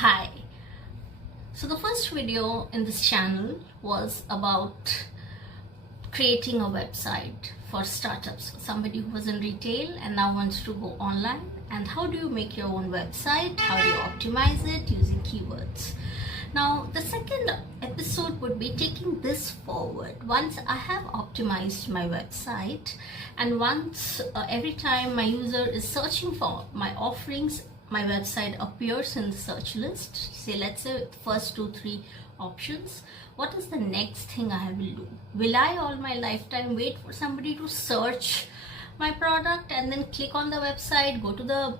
Hi. So the first video in this channel was about creating a website for startups, somebody who was in retail and now wants to go online, and how do you make your own website, how do you optimize it using keywords. Now the second episode would be taking this forward. Once I have optimized my website, and once every time my user is searching for my offerings, my website appears in the search list, say let's say first 2-3 options, what is the next thing I will do? Will I all my lifetime wait for somebody to search my product and then click on the website, go to the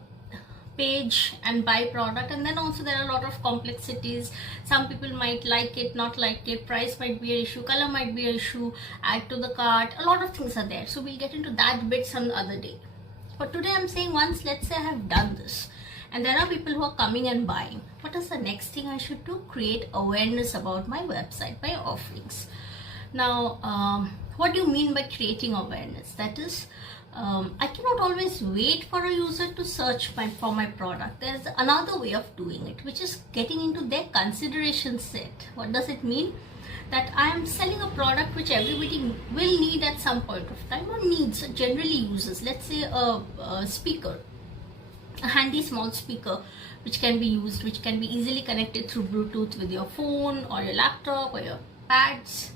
page and buy product? And then also there are a lot of complexities. Some people might like it, not like it, price might be an issue, color might be an issue, add to the cart, a lot of things are there. So we'll get into that bit some other day. But today I'm saying, once let's say I have done this and there are people who are coming and buying, what is the next thing I should do? Create awareness about my website, my offerings. Now what do you mean by creating awareness? That is, I cannot always wait for a user to search for my product. There's another way of doing it, which is getting into their consideration set. What does it mean? That I am selling a product which everybody will need at some point of time, or needs, generally uses. Let's say a speaker, a handy small speaker which can be used, which can be easily connected through Bluetooth with your phone or your laptop or your pads,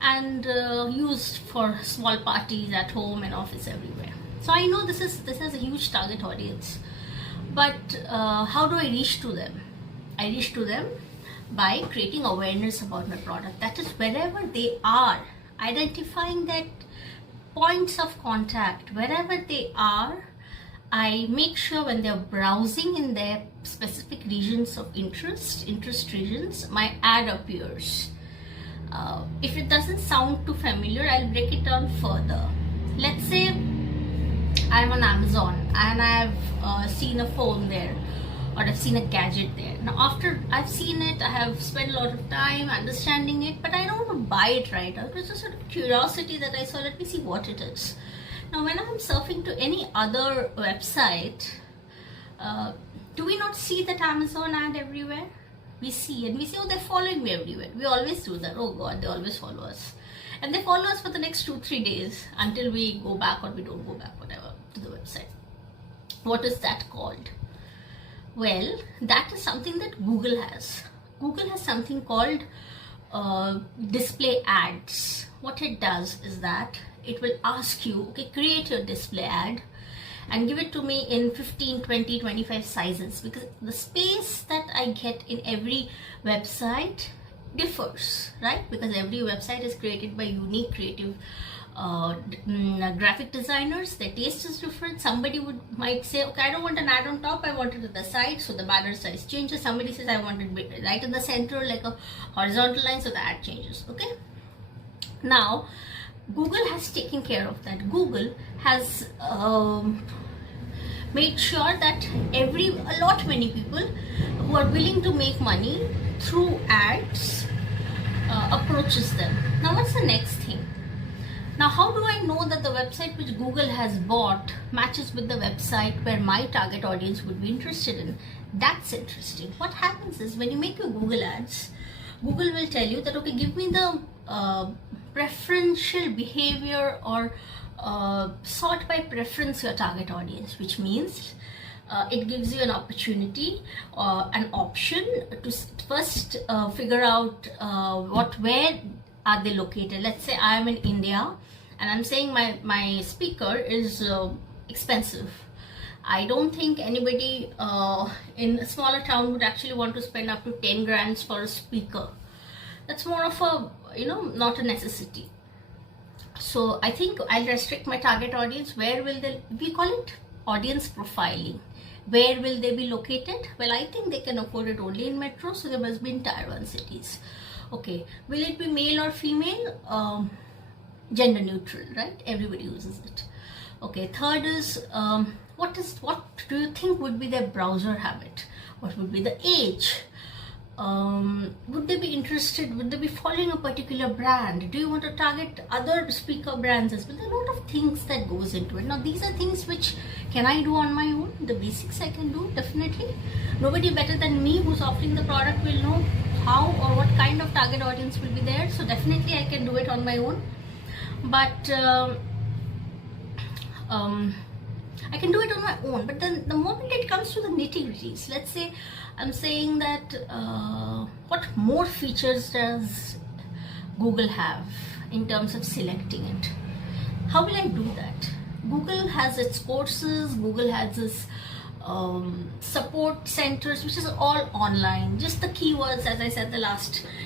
and used for small parties at home and office, everywhere. So I know this has a huge target audience, but how do I reach to them? I reach to them by creating awareness about my product. That is, wherever they are, identifying that points of contact, wherever they are, I make sure when they're browsing in their specific regions of interest regions, my ad appears. If it doesn't sound too familiar, I'll break it down further. Let's say I'm on Amazon and I've seen a phone there, or I've seen a gadget there. Now after I've seen it, I have spent a lot of time understanding it, but I don't want to buy it right now. It was just sort of curiosity that I saw, let me see what it is. Now when I'm surfing to any other website, do we not see that Amazon ad everywhere? We see, and we say, oh, they're following me everywhere. We always do that. Oh God, they always follow us. And they follow us for the next 2-3 days until we go back, or we don't go back, whatever, to the website. What is that called? Well, that is something that Google has. Google has something called display ads. What it does is that it will ask you, okay, create your display ad and give it to me in 15, 20, 25 sizes, because the space that I get in every website differs, right? Because every website is created by unique creative graphic designers. Their taste is different. Somebody might say, okay, I don't want an ad on top, I want it at the side, so the banner size changes. Somebody says, I want it right in the center, like a horizontal line, so the ad changes. Okay, now Google has taken care of that. Google has made sure that a lot many people who are willing to make money through ads approaches them. Now what's the next thing? Now how do I know that the website which Google has bought matches with the website where my target audience would be interested in? That's interesting. What happens is, when you make your Google ads, Google will tell you that, okay, give me the preferential behavior, or sort by preference your target audience, which means it gives you an opportunity, an option to first figure out where are they located. Let's say I am in India and I'm saying my speaker is expensive. I don't think anybody in a smaller town would actually want to spend up to 10 grand for a speaker. That's more of a, not a necessity. So I think I'll restrict my target audience. Where will we call it audience profiling. Where will they be located? Well, I think they can afford it only in metro, so they must be in tier 1 cities. Okay, will it be male or female? Gender neutral, right? Everybody uses it. Okay, third is, what do you think would be their browser habit? What would be the age? Would they be interested? Would they be following a particular brand? Do you want to target other speaker brands as well? There are a lot of things that goes into it. Now these are things which can I do on my own. The basics I can do, definitely. Nobody better than me who's offering the product will know how or what kind of target audience will be there. So definitely I can do it on my own. But I can do it on my own. But then the moment it comes to the nitty-gritties, let's say I'm saying that what more features does Google have in terms of selecting it? How will I do that? Google has its courses, Google has its support centers, which is all online. Just the keywords, as I said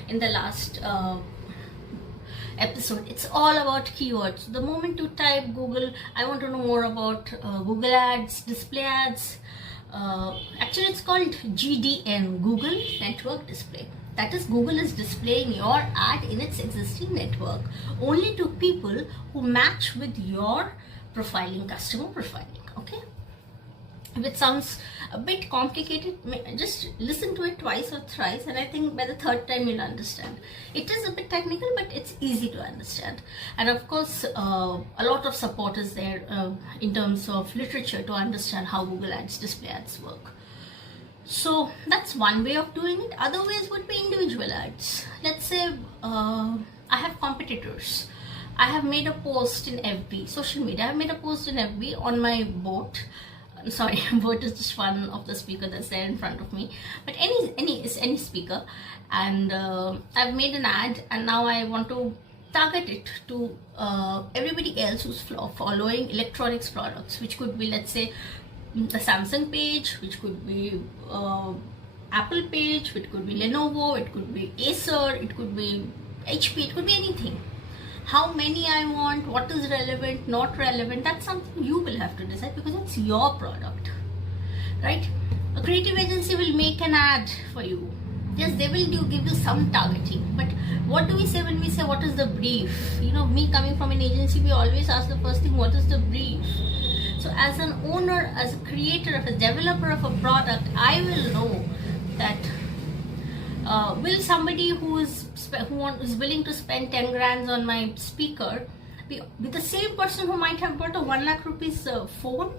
in the last episode, it's all about keywords. The moment you type Google, I want to know more about Google ads, display ads. Actually it's called GDN, Google Network Display. That is, Google is displaying your ad in its existing network only to people who match with your profiling, customer profiling. Okay, if it sounds a bit complicated, just listen to it twice or thrice, and I think by the third time you'll understand. It is a bit technical, but it's easy to understand. And of course, a lot of support is there in terms of literature to understand how Google Ads, display ads work. So that's one way of doing it. Other ways would be individual ads. Let's say I have competitors. I have made a post in FB, social media. I have made a post in FB on my boat. Sorry, boat is just one of the speaker that's there in front of me. But any speaker, and I've made an ad, and now I want to target it to everybody else who's following electronics products, which could be, let's say, the Samsung page, which could be Apple page, which could be Lenovo, it could be Acer, it could be HP, it could be anything. How many I want, what is relevant, not relevant, that's something you will have to decide, because it's your product, right? A creative agency will make an ad for you. Yes, they will give you some targeting, but what do we say when we say what is the brief? You know, me coming from an agency, we always ask the first thing, what is the brief? So as an owner, as a creator, as a developer of a product, I will know that will somebody who is willing to spend 10 grand on my speaker be the same person who might have bought a 1 lakh rupees phone?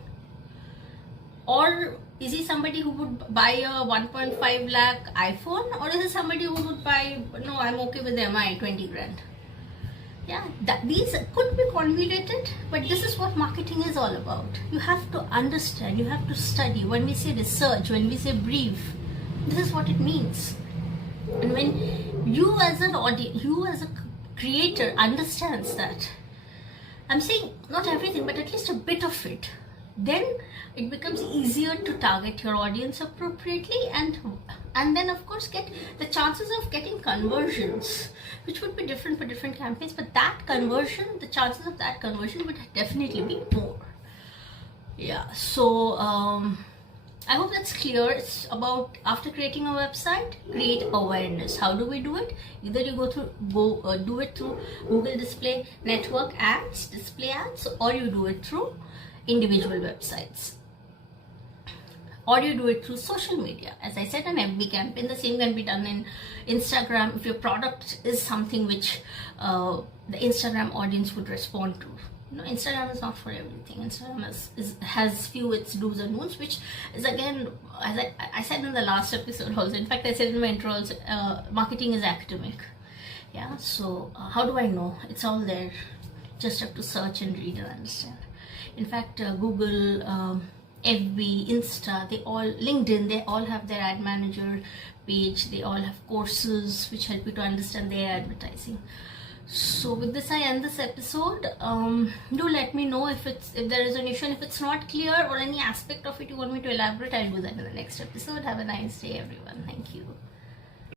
Or is he somebody who would buy a 1.5 lakh iPhone? Or is it somebody who would buy, no, I'm okay with MI, 20 grand? Yeah, these could be convoluted, but this is what marketing is all about. You have to understand, you have to study. When we say research, when we say brief, this is what it means. And when you as an audience, you as a creator understands that, I'm saying not everything, but at least a bit of it, then it becomes easier to target your audience appropriately, and then of course get the chances of getting conversions, which would be different for different campaigns, but that conversion, the chances of that conversion would definitely be more. Yeah, so I hope that's clear. It's about, after creating a website, create awareness. How do we do it? Either you do it through Google Display Network ads, display ads, or you do it through individual websites, or you do it through social media. As I said, an FB campaign, the same can be done in Instagram if your product is something which the Instagram audience would respond to. You know, Instagram is not for everything. Instagram has few its do's and don'ts, which is, again, as I said in the last episode also, in fact I said in my intro also, marketing is academic. Yeah, so how do I know? It's all there. Just have to search and read and understand. In fact, Google, FB, Insta, LinkedIn, they all have their ad manager page. They all have courses which help you to understand their advertising. So with this, I end this episode. Do let me know if there is an issue, and if it's not clear or any aspect of it you want me to elaborate, I'll do that in the next episode. Have a nice day, everyone. Thank you.